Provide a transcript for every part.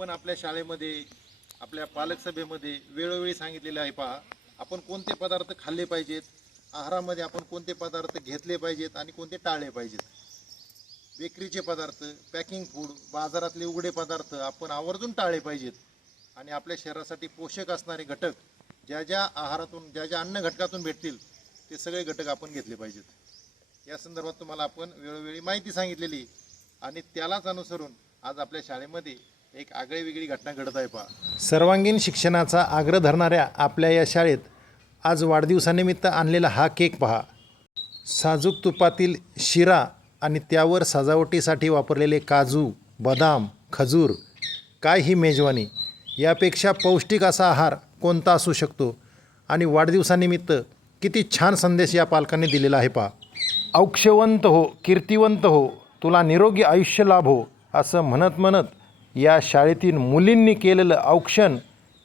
आपण आपल्या शाळेमध्ये आपल्या पालक सभेमध्ये वेळोवेळी सांगितलेलं आहे पहा आपण कोणते पदार्थ खाल्ले पाहिजेत? आहारामध्ये आपण कोणते पदार्थ घेतले पाहिजेत आणि कोणते टाळले पाहिजेत? बेकरीचे पदार्थ पॅकिंग फूड बाजारातले उघडे पदार्थ आपण आवर्जून टाळले पाहिजेत. आणि आपल्या शरीरासाठी पोषक असणारे घटक ज्या ज्या आहारातून ज्या ज्या अन्न घटकातून भेटतील ते सगळे घटक आपण घेतले पाहिजेत. या संदर्भात तुम्हाला आपण वेळोवेळी माहिती सांगितलेली आणि त्यालाच अनुसरून आज आपल्या शाळेमध्ये एक आगळी वेगळी घटना घडत आहे पहा. सर्वांगीण शिक्षणाचा आग्रह धरणाऱ्या आपल्या या शाळेत आज वाढदिवसानिमित्त आणलेला हा केक पहा. साजूक तुपातील शिरा आणि त्यावर सजावटीसाठी वापरलेले काजू बदाम खजूर काय ही मेजवानी? यापेक्षा पौष्टिक असा आहार कोणता असू शकतो? आणि वाढदिवसानिमित्त किती छान संदेश या पालकांनी दिलेला आहे पहा. औक्षवंत हो कीर्तिवंत हो तुला निरोगी आयुष्य लाभ हो असं म्हणत म्हणत या शाळेतील मुलींनी केलेलं औक्षण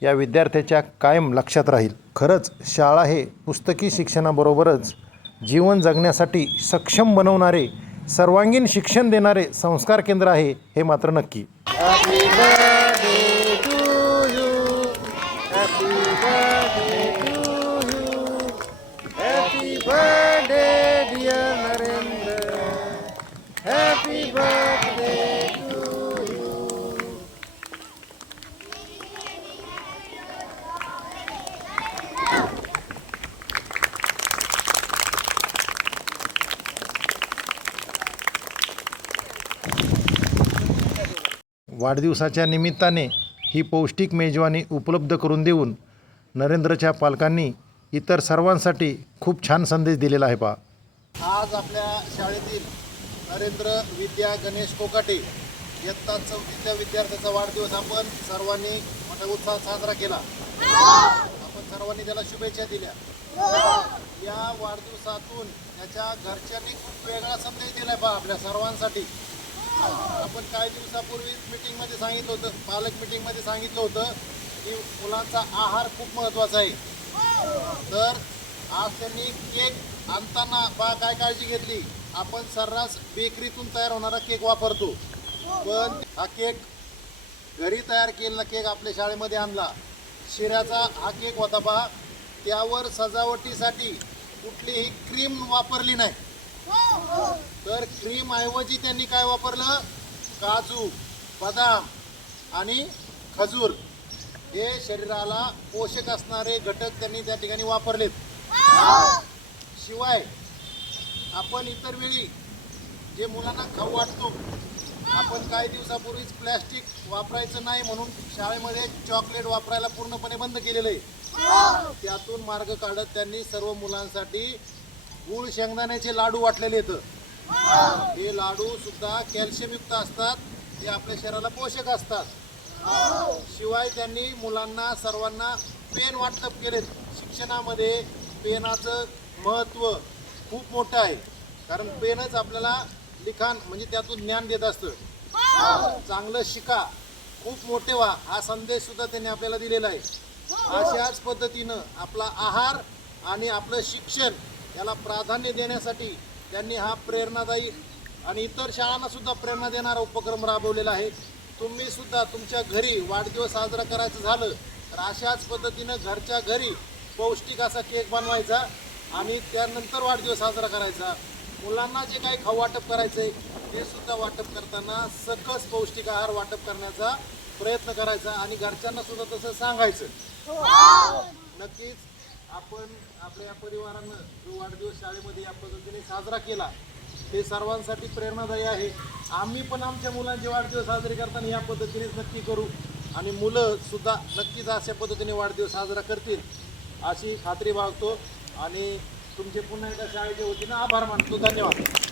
या विद्यार्थ्याच्या कायम लक्षात राहील. खरंच शाळा हे पुस्तकी शिक्षणाबरोबरच जीवन जगण्यासाठी सक्षम बनवणारे सर्वांगीण शिक्षण देणारे संस्कार केंद्र आहे हे मात्र नक्की. वाढदिवसाच्या निमित्ताने ही पौष्टिक मेजवानी उपलब्ध करून देऊन नरेंद्रच्या पालकांनी इतर सर्वांसाठी खूप छान संदेश दिलेला आहे पा आज आपल्या शाळेतील नरेंद्र विद्या गणेश कोकाटे इयत्ता चौथीच्या विद्यार्थ्याचा वाढदिवस आपण सर्वांनी मोठ्या उत्साहात साजरा केला. आपण सर्वांनी त्याला शुभेच्छा दिल्या. या वाढदिवसातून त्याच्या घरच्यांनी खूप वेगळा संदेश दिला आहे बा आपल्या सर्वांसाठी. आपण काही दिवसापूर्वी मीटिंगमध्ये सांगितलं होतं पालक मीटिंगमध्ये सांगितलं होतं की मुलांचा आहार खूप महत्त्वाचा आहे. तर आज त्यांनी केक आणताना बा काय काळजी घेतली? आपण सर्रास बेकरीतून तयार होणारा केक वापरतो. पण हा केक घरी तयार केलेला केक आपल्या शाळेमध्ये आणला. शिऱ्याचा हा केक होता पहा त्यावर सजावटीसाठी कुठलीही क्रीम वापरली नाही. तर क्रीम ऐवजी त्यांनी काय वापरलं? काजू बदाम आणि खजूर हे शरीराला पोषक असणारे घटक त्यांनी त्या ठिकाणी वापरलेत. शिवाय आपण इतर वेळी जे मुलांना खाऊ वाटतो आपण काही दिवसापूर्वीच प्लॅस्टिक वापरायचं नाही म्हणून शाळेमध्ये चॉकलेट वापरायला पूर्णपणे बंद केलेलं आहे. त्यातून मार्ग काढत त्यांनी सर्व मुलांसाठी गुळ शेंगदाण्याचे लाडू वाटलेले आहेत. हे लाडू सुद्धा कॅल्शियम युक्त असतात. ते आपल्या शरीराला पोषक असतात. शिवाय त्यांनी मुलांना सर्वांना पेन वाटप केलेत. शिक्षणामध्ये पेनाचं महत्त्व खूप मोठं आहे. कारण पेनच आपल्याला लिखाण म्हणजे त्यातून ज्ञान देत असतं. चांगलं शिका. खूप मोठे व्हा. हा संदेश सुद्धा त्यांनी आपल्याला दिलेला आहे. अशाच पद्धतीनं आपला आहार आणि आपलं शिक्षण याला प्राधान्य देण्यासाठी त्यांनी हा प्रेरणादायी आणि इतर शाळांना सुद्धा प्रेरणा देणारा उपक्रम राबवलेला आहे. तुम्ही सुद्धा तुमच्या घरी वाढदिवस साजरा करायचं झालं तर अशाच पद्धतीनं घरच्या घरी पौष्टिक असा केक बनवायचा आणि त्यानंतर वाढदिवस साजरा करायचा. मुलांना जे काही खाऊ वाटप करायचं आहे ते सुद्धा वाटप करताना सकस पौष्टिक आहार वाटप करण्याचा प्रयत्न करायचा आणि घरच्यांना सुद्धा तसं सांगायचं. नक्कीच आपण आपल्या या परिवारानं जो वाढदिवस शाळेमध्ये या पद्धतीने साजरा केला ते सर्वांसाठी प्रेरणादायी आहे. आम्ही पण आमच्या मुलांचे वाढदिवस साजरे करताना या पद्धतीनेच नक्की करू. आणि मुलं सुद्धा नक्कीच अशा पद्धतीने वाढदिवस साजरा करतील अशी खात्री बाळगतो. आणि तुमचे पुन्हा एकदा शाळेचे वतीनं आभार मानतो. धन्यवाद.